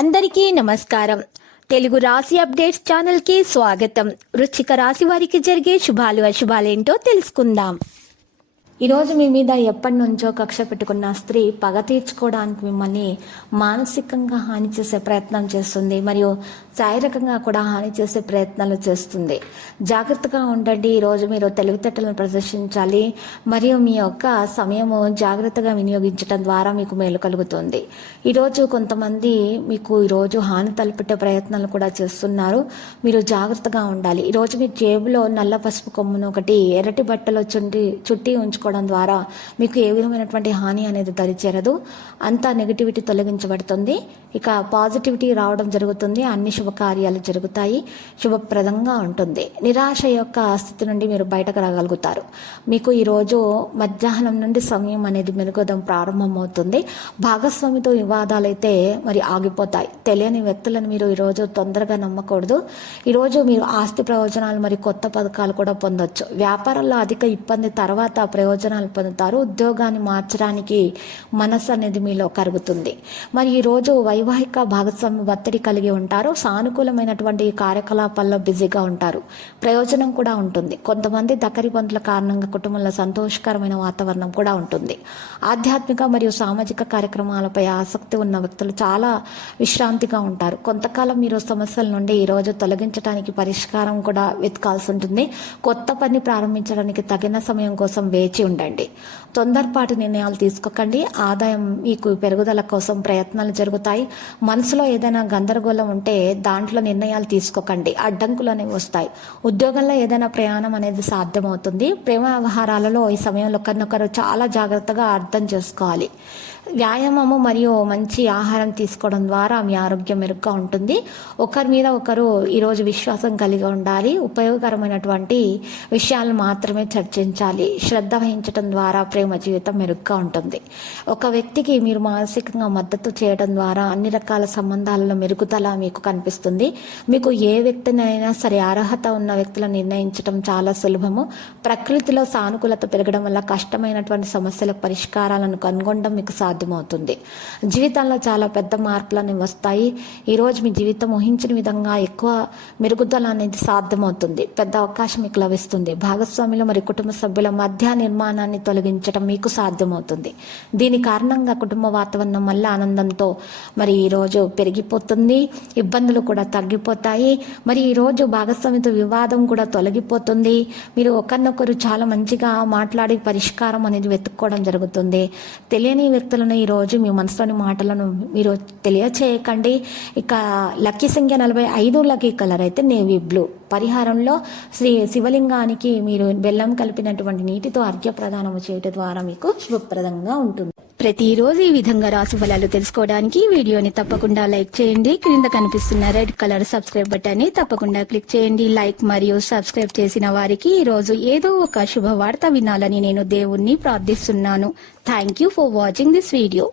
అందరికీ నమస్కారం. తెలుగు రాశి అప్డేట్స్ ఛానల్ కి స్వాగతం. వృశ్చిక రాశి వారికి జరిగే శుభాలు అశుభాలేంటో తెలుసుకుందాం. ఈరోజు మీ మీద ఎప్పటి నుంచో కక్ష పెట్టుకున్న స్త్రీ పగ తీర్చుకోవడానికి మిమ్మల్ని మానసికంగా హాని చేసే ప్రయత్నం చేస్తుంది, మరియు శారీరకంగా కూడా హాని చేసే ప్రయత్నాలు చేస్తుంది. జాగ్రత్తగా ఉండండి. ఈరోజు మీరు తెలివితేటలను ప్రదర్శించాలి, మరియు మీ యొక్క సమయము జాగ్రత్తగా వినియోగించడం ద్వారా మీకు మేలు కలుగుతుంది. ఈరోజు కొంతమంది మీకు ఈరోజు హాని తలపెట్టే ప్రయత్నాలు కూడా చేస్తున్నారు. మీరు జాగ్రత్తగా ఉండాలి. ఈరోజు మీ జేబులో నల్ల పసుపు కొమ్మును ఒకటి ఎర్రటి బట్టలో చుట్టి ఉంచుకోవడం ద్వారా మీకు ఏ విధమైనటువంటి హాని అనేది దరిచేరదు. అంతా నెగిటివిటీ తొలగించబడుతుంది. ఇక పాజిటివిటీ రావడం జరుగుతుంది. అన్ని శుభకార్యాలు జరుగుతాయి. శుభప్రదంగా ఉంటుంది. నిరాశ యొక్క స్థితి నుండి మీరు బయటకు రాగలుగుతారు. మీకు ఈరోజు మధ్యాహ్నం నుండి సమయం అనేది మెరుగడం ప్రారంభమవుతుంది. భాగస్వామితో వివాదాలు అయితే మరి ఆగిపోతాయి. తెలియని వ్యక్తులను మీరు ఈరోజు తొందరగా నమ్మకూడదు. ఈరోజు మీరు ఆస్తి ప్రయోజనాలు మరియు కొత్త పథకాలు కూడా పొందొచ్చు. వ్యాపారంలో అధిక ఇబ్బంది తర్వాత ప్రయోజనాలు పొందుతారు. ఉద్యోగాన్ని మార్చడానికి మనసు అనేది మీలో కరుగుతుంది. మరి ఈరోజు వైవాహిక భాగస్వామి ఒత్తిడి కలిగి ఉంటారు. సానుకూలమైనటువంటి కార్యకలాపాల్లో బిజీగా ఉంటారు. ప్రయోజనం కూడా ఉంటుంది. కొంతమంది దగ్గరి బంధువుల కారణంగా కుటుంబంలో సంతోషకరమైన వాతావరణం కూడా ఉంటుంది. ఆధ్యాత్మిక మరియు సామాజిక కార్యక్రమాలపై ఆసక్తి ఉన్న వ్యక్తులు చాలా విశ్రాంతిగా ఉంటారు. కొంతకాలం మీరు సమస్యల నుండి ఈరోజు తొలగించడానికి పరిష్కారం కూడా వెతకాల్సి ఉంటుంది. కొత్త పని ప్రారంభించడానికి తగిన సమయం కోసం వేచి ఉండండి. తొందరపాటు నిర్ణయాలు తీసుకోకండి. ఆదాయం మీకు పెరుగుదల కోసం ప్రయత్నాలు జరుగుతాయి. మనసులో ఏదైనా గందరగోళం ఉంటే దాంట్లో నిర్ణయాలు తీసుకోకండి. అడ్డంకులు అనేవి వస్తాయి. ఉద్యోగంలో ఏదైనా ప్రయాణం అనేది సాధ్యమవుతుంది. ప్రేమ వ్యవహారాలలో ఈ సమయంలో ఒకరినొకరు చాలా జాగ్రత్తగా అర్థం చేసుకోవాలి. వ్యాయామము మరియు మంచి ఆహారం తీసుకోవడం ద్వారా మీ ఆరోగ్యం మెరుగ్గా ఉంటుంది. ఒకరి మీద ఒకరు ఈరోజు విశ్వాసం కలిగి ఉండాలి. ఉపయోగకరమైనటువంటి విషయాలు మాత్రమే చర్చించాలి. శ్రద్ధ వహించడం ద్వారా ప్రేమ జీవితం మెరుగ్గా ఉంటుంది. ఒక వ్యక్తికి మీరు మానసికంగా మద్దతు చేయడం ద్వారా అన్ని రకాల సంబంధాలలో మెరుగుదల మీకు కనిపిస్తుంది. మీకు ఏ వ్యక్తినైనా సరే అర్హత ఉన్న వ్యక్తులను నిర్ణయించడం చాలా సులభము. ప్రకృతిలో సానుకూలత పెరగడం వల్ల కష్టమైనటువంటి సమస్యలకు పరిష్కారాలను కనుగొనడం మీకు సాధ్యమవుతుంది. జీవితంలో చాలా పెద్ద మార్పులు అనేవి వస్తాయి. ఈరోజు మీ జీవితం ఊహించిన విధంగా ఎక్కువ మెరుగుదల అనేది సాధ్యమవుతుంది. పెద్ద అవకాశం మీకు లభిస్తుంది. భాగస్వాములు మరియు కుటుంబ సభ్యుల మధ్య నిర్మాణాన్ని తొలగించడం మీకు సాధ్యమవుతుంది. దీని కారణంగా కుటుంబ వాతావరణం మళ్ళీ ఆనందంతో మరి ఈరోజు పెరిగిపోతుంది. ఇబ్బందులు కూడా తగ్గిపోతాయి. మరి ఈరోజు భాగస్వామితో వివాదం కూడా తొలగిపోతుంది. మీరు ఒకరినొకరు చాలా మంచిగా మాట్లాడి పరిష్కారం అనేది వెతుక్కోవడం జరుగుతుంది. తెలియని వ్యక్తులను ఈరోజు మీ మనసులోని మాటలను మీరు తెలియచేయకండి. ఇక లక్కీ సంఖ్య 45, లక్కీ కలర్ అయితే నేవీ బ్లూ. పరిహారంలో శ్రీ శివలింగానికి మీరు బెల్లం కలిపినటువంటి నీటితో అర్ఘ్య ప్రదానము చేయటం ద్వారా మీకు శుభప్రదంగా ఉంటుంది. ప్రతిరోజు ఈ విధంగా రాశి ఫలాలు తెలుసుకోవడానికి వీడియోని తప్పకుండా లైక్ చేయండి. క్రింద కనిపిస్తున్న రెడ్ కలర్ సబ్స్క్రైబ్ బటన్ ని తప్పకుండా క్లిక్ చేయండి. లైక్ మరియు సబ్స్క్రైబ్ చేసిన వారికి ఈ రోజు ఏదో ఒక శుభవార్త వినాలని నేను దేవుణ్ణి ప్రార్థిస్తున్నాను. Thank you for watching this video.